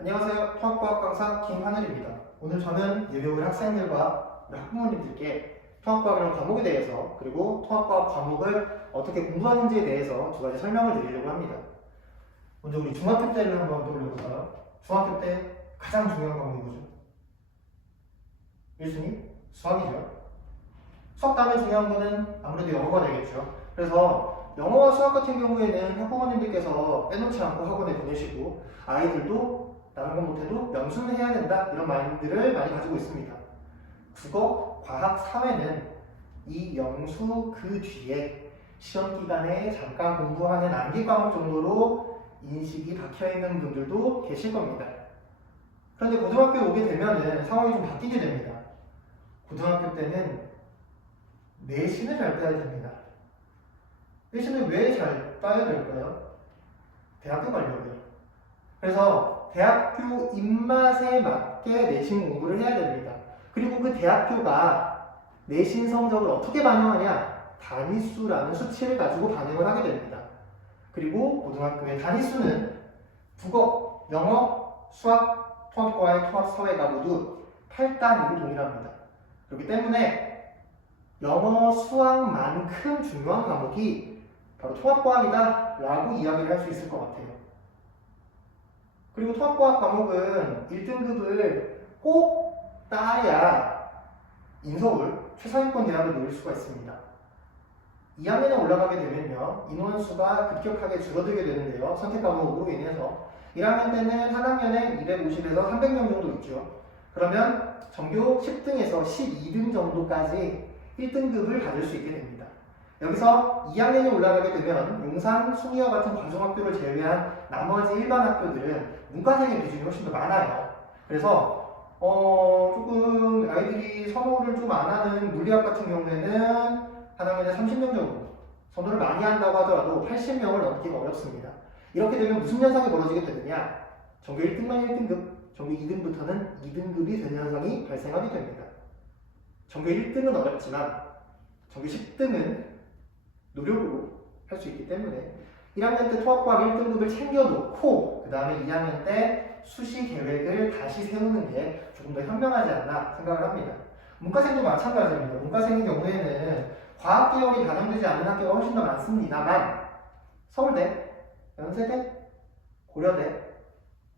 안녕하세요. 통합과학 강사 김하늘입니다. 오늘 저는 예비고일 학생들과 학부모님들께 통합과학이라는 과목에 대해서 그리고 통합과학 과목을 어떻게 공부하는지에 대해서 두 가지 설명을 드리려고 합니다. 먼저 우리 중학교 때를 한번 떠올려볼까요? 중학교 때 가장 중요한 과목이 뭐죠? 1순위? 수학이죠. 수학 다음에 중요한 거는 아무래도 영어가 되겠죠. 그래서 영어와 수학 같은 경우에는 학부모님들께서 빼놓지 않고 학원에 보내시고 아이들도 다른 건 못해도 명수는 해야 된다 이런 마인드를 많이 가지고 있습니다. 국어, 과학, 사회는 이 영수 그 뒤에 시험 기간에 잠깐 공부하는 암기 과목 정도로 인식이 박혀있는 분들도 계실 겁니다. 그런데 고등학교에 오게 되면 상황이 좀 바뀌게 됩니다. 고등학교 때는 내신을 잘 따야 됩니다. 내신을 왜 잘 따야 될까요? 대학교 가려고요. 그래서 대학교 입맛에 맞게 내신 공부를 해야 됩니다. 그리고 그 대학교가 내신 성적을 어떻게 반영하냐? 단위수라는 수치를 가지고 반영을 하게 됩니다. 그리고 고등학교의 단위수는 국어, 영어, 수학, 통합과의 통합사회가 모두 8단위로 동일합니다. 그렇기 때문에 영어, 수학만큼 중요한 과목이 바로 통합과학이다 라고 이야기를 할 수 있을 것 같아요. 그리고 통합과학 과목은 1등급을 꼭 따야 인서울 최상위권 대학을 노릴 수가 있습니다. 2학년에 올라가게 되면요, 인원수가 급격하게 줄어들게 되는데요. 선택 과목으로 인해서 1학년 때는 한 학년에 250에서 300명 정도 있죠. 그러면 전교 10등에서 12등 정도까지 1등급을 받을 수 있게 됩니다. 여기서 2학년이 올라가게 되면 용산, 숭이와 같은 과중학교를 제외한 나머지 일반 학교들은 문과생의 비중이 훨씬 더 많아요. 그래서 조금 아이들이 선호를 좀 안 하는 물리학 같은 경우에는 한 학년에 30명 정도, 선호를 많이 한다고 하더라도 80명을 넘기가 어렵습니다. 이렇게 되면 무슨 현상이 벌어지게 되느냐? 전교 1등만 1등급, 전교 2등부터는 2등급이 되는 현상이 발생하게 됩니다. 전교 1등은 어렵지만 전교 10등은 노력으로 할 수 있기 때문에 1학년 때 통합과학 1등급을 챙겨놓고 그 다음에 2학년 때 수시 계획을 다시 세우는 게 조금 더 현명하지 않나 생각을 합니다. 문과생도 마찬가지입니다. 문과생의 경우에는 과학 계열이 반영되지 않는 학교가 훨씬 더 많습니다만 서울대, 연세대, 고려대,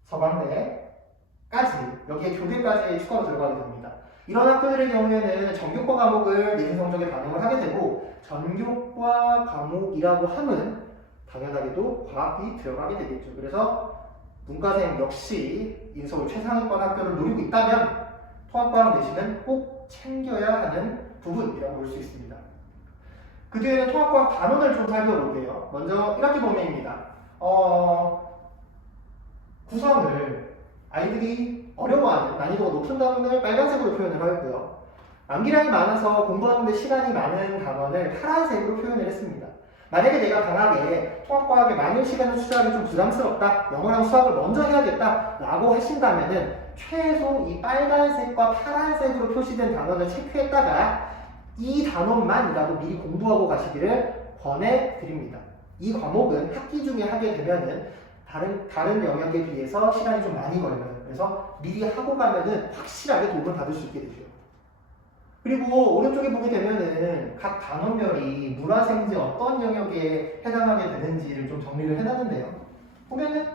서강대까지 여기에 교대까지 추가로 들어가게 됩니다. 이런 학교들의 경우에는 전교과 과목을 내신 성적에 반영을 하게 되고 전교과 과목이라고 함은 당연하게도 과학이 들어가게 되겠죠. 그래서 문과생 역시 인서울 최상위권 학교를 노리고 있다면 통합과학 내신은 꼭 챙겨야 하는 부분이라고 볼 수 있습니다. 그 뒤에는 통합과학 단원을 좀 살펴볼게요. 먼저 1학기 범위입니다. 구성을 아이들이 어려워하는 난이도가 높은 단원을 빨간색으로 표현을 하였고요. 암기량이 많아서 공부하는데 시간이 많은 단원을 파란색으로 표현을 했습니다. 만약에 내가 강하게 통합과학에 많은 시간을 투자하기 좀 부담스럽다, 영어랑 수학을 먼저 해야겠다 라고 하신다면은 최소 이 빨간색과 파란색으로 표시된 단원을 체크했다가 이 단원만이라도 미리 공부하고 가시기를 권해드립니다. 이 과목은 학기 중에 하게 되면은 다른 영역에 비해서 시간이 좀 많이 걸려요. 그래서 미리 하고 가면은 확실하게 도움을 받을 수 있게 되죠. 그리고 오른쪽에 보게 되면은 각 단원별이 물화생지 어떤 영역에 해당하게 되는지를 좀 정리를 해놨는데요. 보면은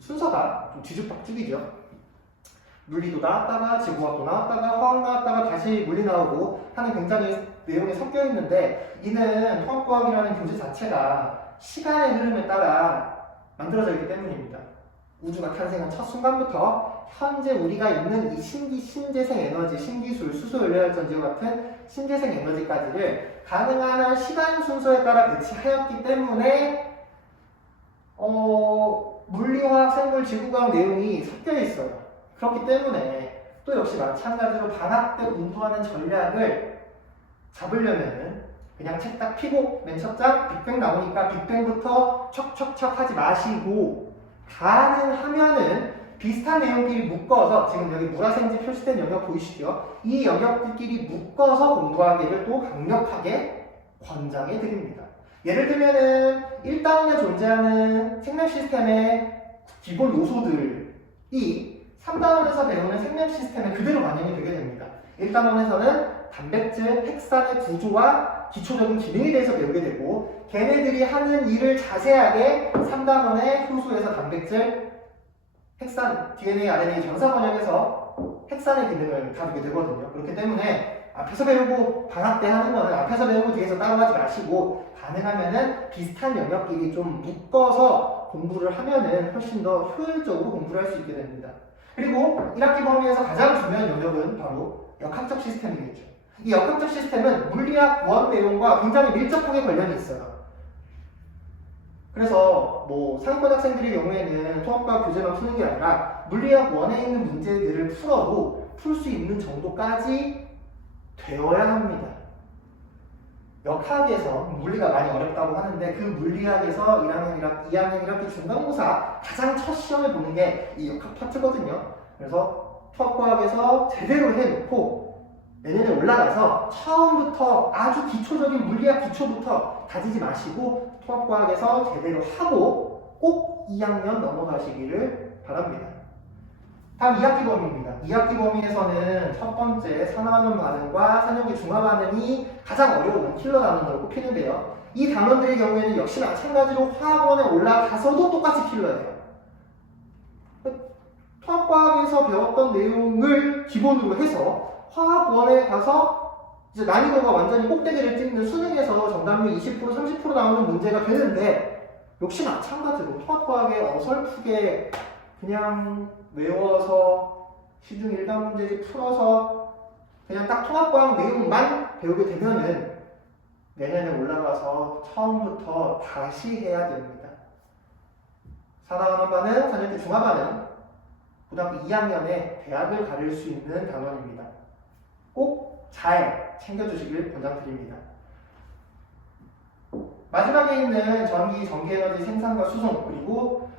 순서가 좀 뒤죽박죽이죠. 물리도 나왔다가 지구과학도 나왔다가 화학 나왔다가 다시 물리 나오고 하는 굉장히 내용이 섞여 있는데 이는 통합과학이라는 교재 자체가 시간의 흐름에 따라 만들어져 있기 때문입니다. 우주가 탄생한 첫 순간부터 현재 우리가 있는 이 신재생 에너지, 신기술, 수소연료활전지와 같은 신재생 에너지까지를 가능한 한 시간 순서에 따라 배치하였기 때문에 물리화학, 생물, 지구과학 내용이 섞여 있어요. 그렇기 때문에 또 역시 마찬가지로 방학 때 공부하는 전략을 잡으려면은 그냥 책 딱 피고 맨 첫 장 빅뱅 나오니까 빅뱅부터 척척척 하지 마시고 가능하면은 비슷한 내용끼리 묶어서 지금 여기 물화생지 표시된 영역 보이시죠? 이 영역들끼리 묶어서 공부하기를 또 강력하게 권장해 드립니다. 예를 들면은 1단원에 존재하는 생명 시스템의 기본 요소들 이 3단원에서 배우는 생명 시스템에 그대로 반영이 되게 됩니다. 1단원에서는 단백질, 핵산의 구조와 기초적인 기능에 대해서 배우게 되고 걔네들이 하는 일을 자세하게 3단원의 효소에서 단백질, 핵산, DNA, RNA 전사 번역에서 핵산의 기능을 다루게 되거든요. 그렇기 때문에 앞에서 배우고 방학 때 하는 거는 앞에서 배우고 뒤에서 따라가지 마시고 가능하면은 비슷한 영역끼리 좀 묶어서 공부를 하면은 훨씬 더 효율적으로 공부를 할 수 있게 됩니다. 그리고 1학기 범위에서 가장 중요한 영역은 바로 역학적 시스템이겠죠. 이 역학적 시스템은 물리학 원 내용과 굉장히 밀접하게 관련이 있어요. 그래서 뭐 상위권 학생들의 경우에는 통합과학 교재만 푸는 게 아니라 물리학 원에 있는 문제들을 풀어도 풀 수 있는 정도까지 되어야 합니다. 역학에서 물리가 많이 어렵다고 하는데 그 물리학에서 2학년 1학기 중간고사 가장 첫 시험에 보는 게 이 역학 파트거든요. 그래서 통합과학에서 제대로 해놓고 내년에 올라가서 처음부터 아주 기초적인 물리학 기초부터 다지지 마시고 통합과학에서 제대로 하고 꼭 2학년 넘어가시기를 바랍니다. 다음 2학기 범위입니다. 2학기 범위에서는 첫 번째 산화하는 반응과 산염기 중화 반응이 가장 어려운 킬러 단원으로 꼽히는데요. 이 단원들의 경우에는 역시 마찬가지로 화학원에 올라가서도 똑같이 킬러예요. 통합과학에서 배웠던 내용을 기본으로 해서 화학원에 가서 이제 난이도가 완전히 꼭대기를 찍는 수능에서 정답률 20% 30% 나오는 문제가 되는데 역시 마찬가지로 통합과학에 어설프게 그냥 외워서 시중 1단 문제집 풀어서 그냥 딱 통합과학 내용만 배우게 되면은 내년에 올라가서 처음부터 다시 해야 됩니다. 산화하는 반응, 산염기 중화 반응, 고등학교 2학년에 대학을 가릴 수 있는 단원입니다. 꼭 잘 챙겨주시길 권장드립니다. 마지막에 있는 전기, 전기에너지 생산과 수송, 그리고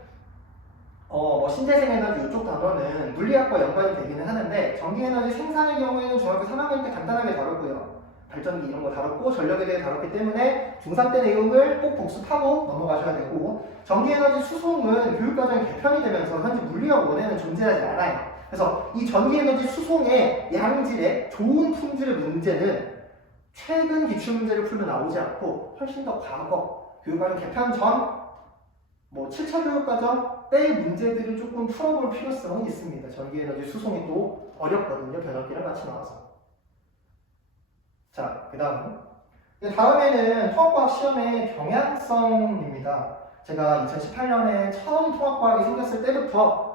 신재생에너지 이쪽 단원은 물리학과 연관이 되기는 하는데 전기에너지 생산의 경우에는 중학교 3학년 때 간단하게 다뤘고요. 발전기 이런 거 다뤘고 전력에 대해 다뤘기 때문에 중3 때 내용을 꼭 복습하고 넘어가셔야 되고 전기에너지 수송은 교육과정이 개편이 되면서 현재 물리학 원에는 존재하지 않아요. 그래서 이 전기에너지 수송의 양질의 좋은 품질의 문제는 최근 기출문제를 풀면 나오지 않고 훨씬 더 과거 교육과정 개편 전 7차 교육과정 때의 문제들을 조금 풀어볼 필요성이 있습니다. 전기에너지 수송이 또 어렵거든요. 변압기랑 같이 나와서. 자, 그 다음에는 통합과학 시험의 경향성입니다. 제가 2018년에 처음 통합과학이 생겼을 때부터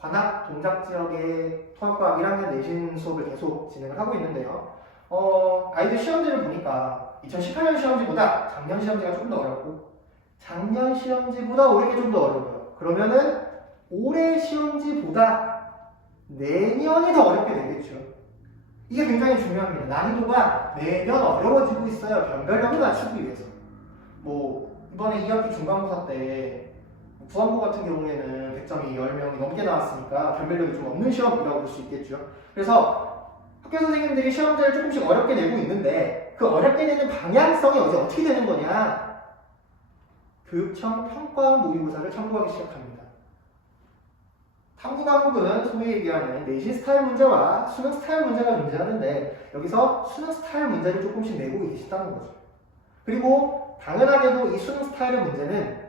관악 동작지역의 통합과학 1학년 내신 수업을 계속 진행을 하고 있는데요. 아이들 시험지를 보니까 2018년 시험지보다 작년 시험지가 좀 더 어렵고 작년 시험지보다 올해 게 좀 더 어려워요. 그러면은 올해 시험지보다 내년이 더 어렵게 되겠죠. 이게 굉장히 중요합니다. 난이도가 매년 어려워지고 있어요. 변별력을 맞추기 위해서. 이번에 2학기 중간고사 때 부안고 같은 경우에는 100점이 10명이 넘게 나왔으니까 변별력이 좀 없는 시험이라고 볼 수 있겠죠. 그래서 학교 선생님들이 시험지를 조금씩 어렵게 내고 있는데 그 어렵게 내는 방향성이 어떻게 되는 거냐? 교육청 평가 모의고사를 참고하기 시작합니다. 탐구 과목은 소위 얘기하는 내신 스타일 문제와 수능 스타일 문제가 존재하는데 여기서 수능 스타일 문제를 조금씩 내고 계시다는 거죠. 그리고 당연하게도 이 수능 스타일의 문제는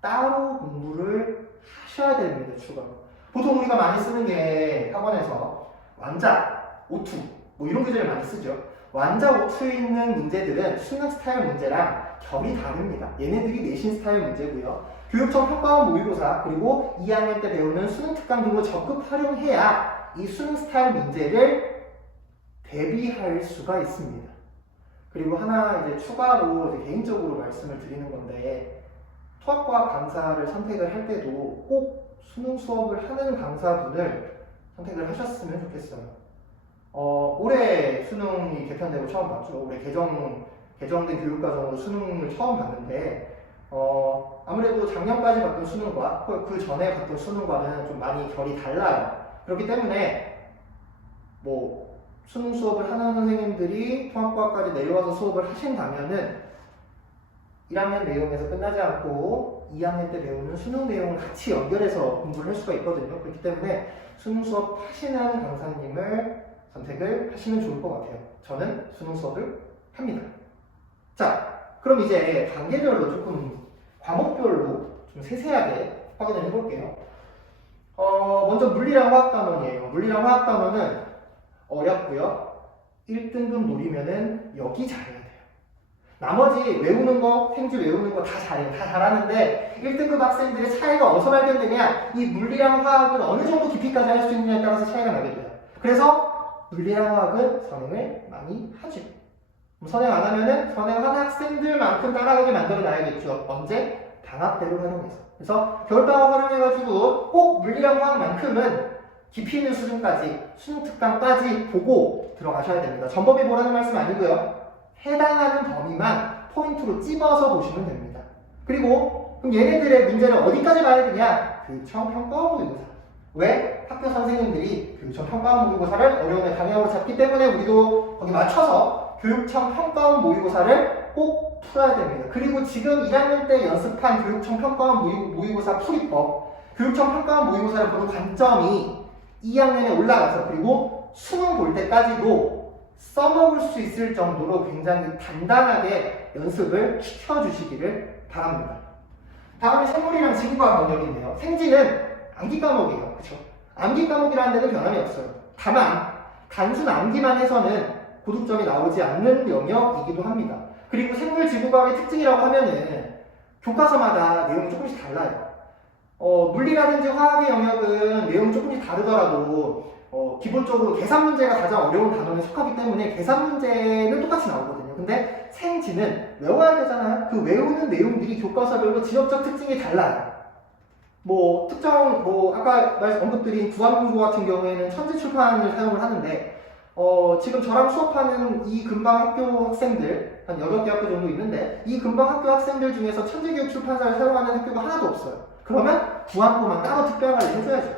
따로 공부를 하셔야 됩니다. 추가로. 보통 우리가 많이 쓰는 게 학원에서 완자, 오투 이런 교재를 많이 쓰죠. 완자, 오투에 있는 문제들은 수능 스타일 문제랑 결이 다릅니다. 얘네들이 내신 스타일 문제고요. 교육청 평가원 모의고사 그리고 2학년 때 배우는 수능 특강 등을 적극 활용해야 이 수능 스타일 문제를 대비할 수가 있습니다. 그리고 하나 이제 추가로 개인적으로 말씀을 드리는 건데 통합과학 강사를 선택을 할 때도 꼭 수능 수업을 하는 강사분을 선택을 하셨으면 좋겠어요. 올해 수능이 개편되고 처음 봤죠. 올해 개정된 교육과정으로 수능을 처음 봤는데 아무래도 작년까지 봤던 수능과 그 전에 봤던 수능과는 좀 많이 결이 달라요. 그렇기 때문에 수능 수업을 하는 선생님들이 통합과학까지 내려와서 수업을 하신다면은 1학년 내용에서 끝나지 않고 2학년 때 배우는 수능 내용을 같이 연결해서 공부를 할 수가 있거든요. 그렇기 때문에 수능 수업 하시는 강사님을 선택을 하시면 좋을 것 같아요. 저는 수능 수업을 합니다. 자, 그럼 이제 단계별로 조금 과목별로 좀 세세하게 확인을 해볼게요. 먼저 물리랑 화학 단원이에요. 물리랑 화학 단원은 어렵고요. 1등급 노리면은 여기 잘해야 돼요. 나머지 외우는 거, 생지 외우는 거 다 잘해요. 다 잘하는데 1등급 학생들의 차이가 어디서 발견되냐? 이 물리랑 화학은 어느 정도 깊이까지 할 수 있느냐에 따라서 차이가 나게 돼요. 그래서 물리랑 화학은 선행을 많이 하죠. 선행 안 하면은 선행한 학생들만큼 따라가게 만들어 놔야겠죠. 언제? 방학 때를 활용해서. 그래서 겨울방학 활용해가지고 꼭 물리랑 화학만큼은 깊이 있는 수준까지, 수능 특강까지 보고 들어가셔야 됩니다. 전범위 보라는 말씀 아니고요. 해당하는 범위만 포인트로 찝어서 보시면 됩니다. 그리고 그럼 얘네들의 문제를 어디까지 봐야 되냐? 교육청 평가원 모의고사. 왜? 학교 선생님들이 교육청 평가원 모의고사를 어려움의 방향으로 잡기 때문에 우리도 거기 맞춰서 교육청 평가원 모의고사를 꼭 풀어야 됩니다. 그리고 지금 1학년 때 연습한 교육청 평가원 모의고사 풀이법, 교육청 평가원 모의고사를 보는 관점이 2학년에 올라가서 그리고 수능 볼 때까지도 써먹을 수 있을 정도로 굉장히 단단하게 연습을 시켜주시기를 바랍니다. 다음에 생물이랑 지구과학 영역인데요. 생지는 암기 과목이에요. 그쵸? 암기 과목이라는 데는 변함이 없어요. 다만 단순 암기만 해서는 고득점이 나오지 않는 영역이기도 합니다. 그리고 생물지구과학의 특징이라고 하면은 교과서마다 내용이 조금씩 달라요. 물리라든지 화학의 영역은 내용이 조금씩 다르더라도 기본적으로 계산 문제가 가장 어려운 단원에 속하기 때문에 계산 문제는 똑같이 나오거든요. 근데 생지는 외워야 되잖아요. 그 외우는 내용들이 교과서별로 지역적 특징이 달라요. 아까 언급드린 구한문고 같은 경우에는 천지출판을 사용을 하는데 지금 저랑 수업하는 이 근방 학교 학생들 한 8개 학교 정도 있는데 이 근방 학교 학생들 중에서 천지교육 출판사를 사용하는 학교가 하나도 없어요. 그러면 구한고만 따로 특별관리 해줘야죠.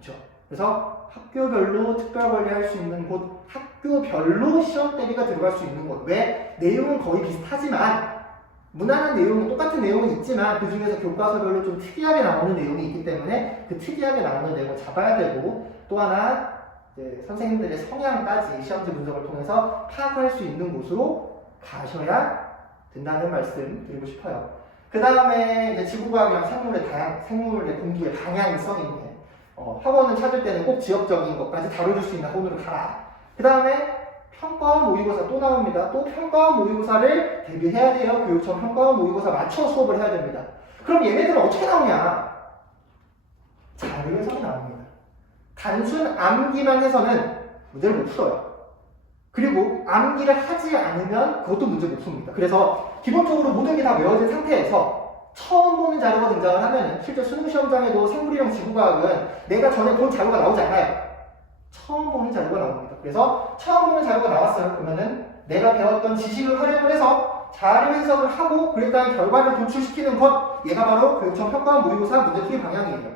그렇죠? 그래서 학교별로 특별관리할 수 있는 곳, 학교별로 시험 대비가 들어갈 수 있는 곳. 왜? 내용은 거의 비슷하지만 무난한 내용은 똑같은 내용은 있지만 그 중에서 교과서별로 좀 특이하게 나오는 내용이 있기 때문에 그 특이하게 나오는 내용을 잡아야 되고 또 하나 선생님들의 성향까지 시험지 분석을 통해서 파악할 수 있는 곳으로 가셔야 된다는 말씀 드리고 싶어요. 그 다음에 지구과학이랑 생물의 공부의 방향성이 있는 학원을 찾을 때는 꼭 지역적인 것까지 다뤄줄 수 있는 학원으로 가라. 그 다음에 평가원 모의고사 또 나옵니다. 또 평가원 모의고사를 대비해야 돼요. 교육청 평가원 모의고사 맞춰 수업을 해야 됩니다. 그럼 얘네들은 어떻게 나오냐? 자료에서 나옵니다. 단순 암기만 해서는 문제를 못 풀어요. 그리고 암기를 하지 않으면 그것도 문제 못 풉니다. 그래서 기본적으로 모든 게 다 외워진 상태에서 처음 보는 자료가 등장을 하면 실제 수능 시험장에도 생물이랑 지구과학은 내가 전에 본 자료가 나오지 않아요. 처음 보는 자료가 나옵니다. 그래서 처음 보는 자료가 나왔어요. 그러면은 내가 배웠던 지식을 활용을 해서 자료 해석을 하고 그랬다는 결과를 도출시키는 것, 얘가 바로 교육청 평가원 모의고사 문제풀이 방향이에요.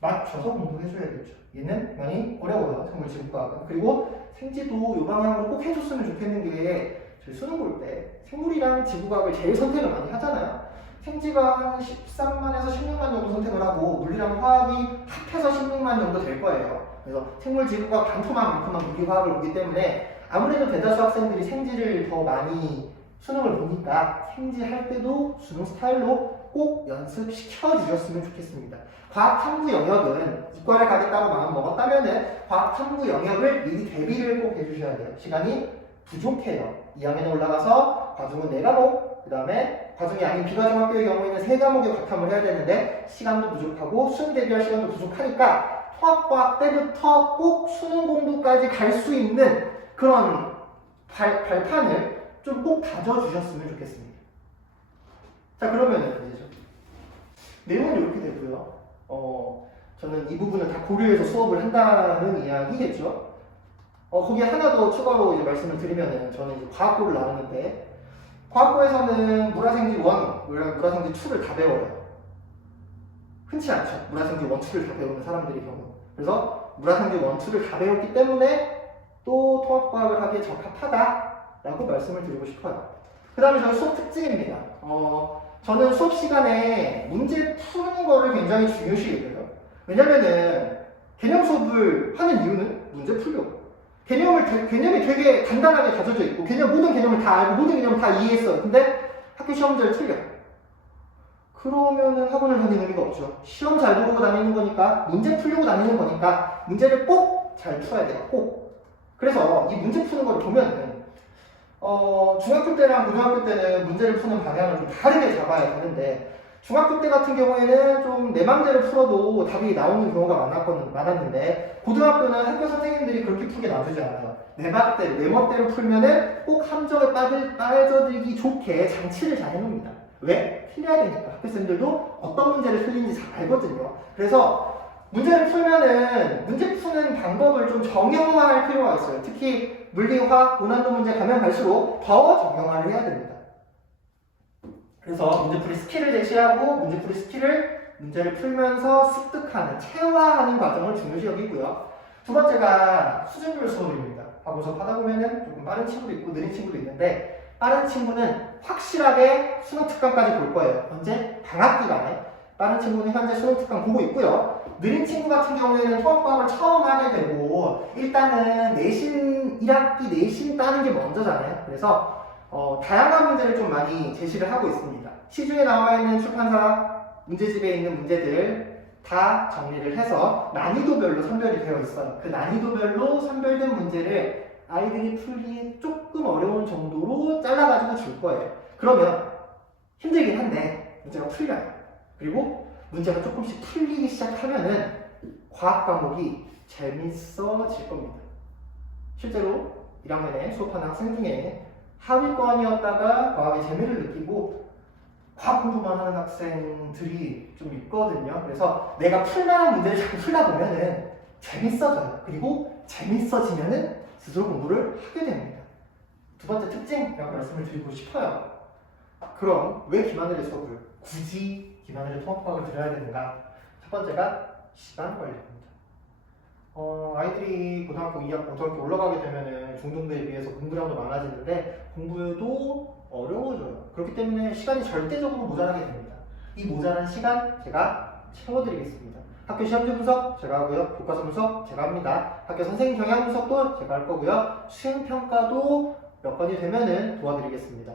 맞춰서 공부해줘야겠죠. 얘는 많이 어려워요. 생물지구과학은. 그리고 생지도 이 방향으로 꼭 해줬으면 좋겠는 게 저희 수능 볼 때 생물이랑 지구과학을 제일 선택을 많이 하잖아요. 생지가 한 13만에서 16만 정도 선택을 하고 물리랑 화학이 합해서 16만 정도 될 거예요. 그래서 생물지구과학 반토막만큼만 물리화학을 보기 때문에 아무래도 대다수 학생들이 생지를 더 많이 수능을 보니까 생지 할 때도 수능 스타일로 꼭 연습시켜 주셨으면 좋겠습니다. 과학 탐구 영역은 이과를 가겠다고 마음 먹었다면은 과학 탐구 영역을 미리 대비를 꼭 해주셔야 돼요. 시간이 부족해요. 2학년에 올라가서 과중은 4과목, 그 다음에 과중이 아닌 비과중 학교의 경우에는 3과목에 과탐을 해야 되는데 시간도 부족하고 수능 대비할 시간도 부족하니까 통합과학 때부터 꼭 수능 공부까지 갈 수 있는 그런 발판을 좀 꼭 다져주셨으면 좋겠습니다. 자, 그러면은 이제 내용은 이렇게 되고요. 저는 이 부분을 다 고려해서 수업을 한다는 이야기겠죠. 거기에 하나 더 추가로 이제 말씀을 드리면은 저는 이제 과학고를 나왔는데 과학고에서는 물화생지 1, 물화생지 2를 다 배워요. 흔치 않죠. 물화생지 1, 2를 다 배우는 사람들의 경우. 그래서 물화생지 1, 2를 다 배웠기 때문에 또 통합과학을 하기에 적합하다라고 말씀을 드리고 싶어요. 그 다음에 저희 수업 특징입니다. 저는 수업 시간에 문제 푸는 거를 굉장히 중요시 여겨요. 왜냐면은 개념 수업을 하는 이유는 문제 풀려고. 개념이 되게 간단하게 다져져 있고, 모든 개념을 다 알고, 모든 개념을 다 이해했어요. 근데 학교 시험 잘 틀려. 그러면은 학원을 다니는 의미가 없죠. 시험 잘 보고 다니는 거니까, 문제 풀려고 다니는 거니까, 문제를 꼭 잘 풀어야 돼요. 꼭. 그래서 이 문제 푸는 걸 보면은, 중학교 때랑 고등학교 때는 문제를 푸는 방향을 좀 다르게 잡아야 되는데, 중학교 때 같은 경우에는 좀 내 맘대로 풀어도 답이 나오는 경우가 많았는데, 고등학교는 학교 선생님들이 그렇게 풀게 놔두지 않아요. 내 멋대로 풀면은 꼭 함정에 빠져들기 좋게 장치를 잘 해놓습니다. 왜? 틀려야 되니까. 학교생들도 어떤 문제를 틀린지 잘 알거든요. 그래서 문제를 풀면은 문제 푸는 방법을 좀 정형화할 필요가 있어요. 특히 물리화, 고난도 문제 가면 갈수록 더 정형화를 해야 됩니다. 그래서 문제풀이 스킬을 제시하고 문제풀이 스킬을 문제를 풀면서 습득하는, 체화하는 과정을 중요시 여기고요. 두 번째가 수준별 수업입니다. 하고 수업 하다 보면은 조금 빠른 친구도 있고 느린 친구도 있는데, 빠른 친구는 확실하게 수능 특강까지 볼 거예요. 언제? 방학 기간에. 빠른 친구는 현재 수능 특강 보고 있고요. 느린 친구 같은 경우에는 통합과학을 처음 하게 되고, 일단은 1학기 내신 따는 게 먼저잖아요. 그래서 다양한 문제를 좀 많이 제시를 하고 있습니다. 시중에 나와 있는 출판사 문제집에 있는 문제들 다 정리를 해서 난이도별로 선별이 되어 있어요. 그 난이도별로 선별된 문제를 아이들이 풀기 조금 어려운 정도로 잘라가지고 줄 거예요. 그러면 힘들긴 한데 문제가 풀려요. 그리고 문제가 조금씩 풀리기 시작하면은 과학 과목이 재밌어질 겁니다. 실제로 1학년에 수업하는 학생 중에 하위권이었다가 과학의 재미를 느끼고 과학 공부만 하는 학생들이 좀 있거든요. 그래서 내가 풀만한 문제를 자꾸 풀다 보면은 재밌어져요. 그리고 재밌어지면은 스스로 공부를 하게 됩니다. 두 번째 특징이라고 말씀을 드리고 싶어요. 그럼 왜 김하늘의 수업을 굳이 김하늘의 통합과학을 들어야 되는가? 첫 번째가 시간 관리입니다. 아이들이 고등학교 2학년, 고등학교 올라가게 되면은 중등부에 비해서 공부량도 많아지는데 공부도 어려워져요. 그렇기 때문에 시간이 절대적으로 모자라게 됩니다. 이 모자란 시간 제가 채워드리겠습니다. 학교 시험지 분석 제가 하고요. 교과서 분석 제가 합니다. 학교 선생님 경향 분석도 제가 할 거고요. 수행평가도 몇 번이 되면은 도와드리겠습니다.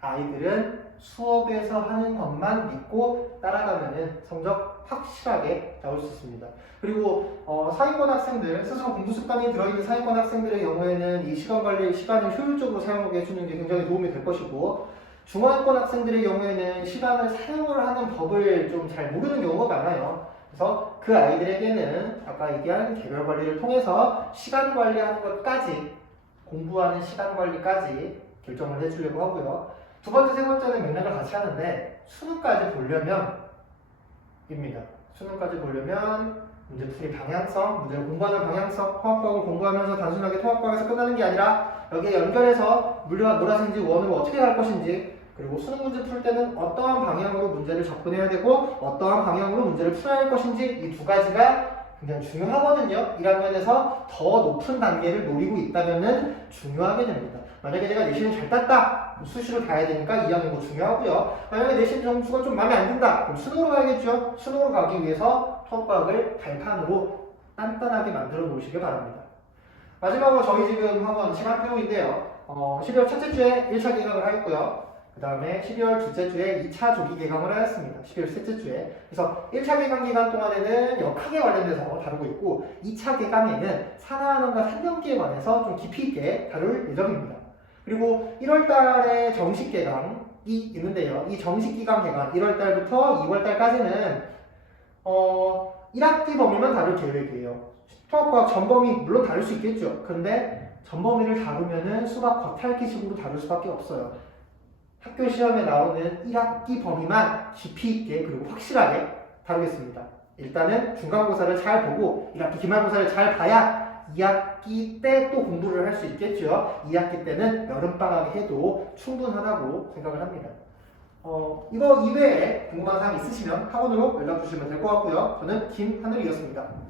아이들은 수업에서 하는 것만 믿고 따라가면은 성적 확실하게 나올 수 있습니다. 그리고 상위권 학생들, 스스로 공부 습관이 들어있는 상위권 학생들의 경우에는 이 시간 관리, 시간을 효율적으로 사용하게 해주는 게 굉장히 도움이 될 것이고, 중하위권 학생들의 경우에는 시간을 사용을 하는 법을 좀 잘 모르는 경우가 많아요. 그래서 그 아이들에게는 아까 얘기한 개별 관리를 통해서 시간 관리하는 것까지, 공부하는 시간 관리까지 결정을 해주려고 하고요. 두 번째, 세 번째는 맥락을 같이 하는데, 수능까지 보려면 입니다. 수능까지 보려면 문제풀이 방향성, 문제를 공부하는 방향성, 통합과학을 공부하면서 단순하게 통합과학에서 끝나는 게 아니라 여기에 연결해서 물리와 모라생지 원으로 어떻게 갈 것인지, 그리고 수능 문제 풀 때는 어떠한 방향으로 문제를 접근해야 되고 어떠한 방향으로 문제를 풀어야 할 것인지, 이 두 가지가 굉장히 중요하거든요. 1학년에서 더 높은 단계를 노리고 있다면 중요하게 됩니다. 만약에 제가 내신을 잘 땄다, 수시로 가야 되니까 2학년도 중요하고요. 만약에 내신 점수가 좀 마음에 안 든다, 그럼 수능으로 가야겠죠. 수능으로 가기 위해서 통합과학을 발판으로 단단하게 만들어 놓으시길 바랍니다. 마지막으로 저희 지금 학원 시간표인데요. 12월 첫째 주에 1차 개강을 하겠고요. 그 다음에 12월 둘째 주에 2차 조기 개강을 하였습니다. 12월 셋째 주에. 그래서 1차 개강 기간 동안에는 역학에 관련돼서 다루고 있고, 2차 개강에는 산화환원과 산염기에 관해서 좀 깊이 있게 다룰 예정입니다. 그리고 1월 달에 정식 개강이 있는데요. 이 정식 기간 개강 1월 달부터 2월 달까지는 1학기 범위만 다룰 계획이에요. 통합과학 전범위 물론 다룰 수 있겠죠. 그런데 전범위를 다루면은 수학 겉핥기식으로 다룰 수밖에 없어요. 학교 시험에 나오는 1학기 범위만 깊이 있게 그리고 확실하게 다루겠습니다. 일단은 중간고사를 잘 보고 1학기 기말고사를 잘 봐야 2학기 때 또 공부를 할 수 있겠죠. 2학기 때는 여름방학에 해도 충분하다고 생각을 합니다. 이거 이외에 궁금한 사항 있으시면 학원으로 연락 주시면 될 것 같고요. 저는 김하늘이었습니다.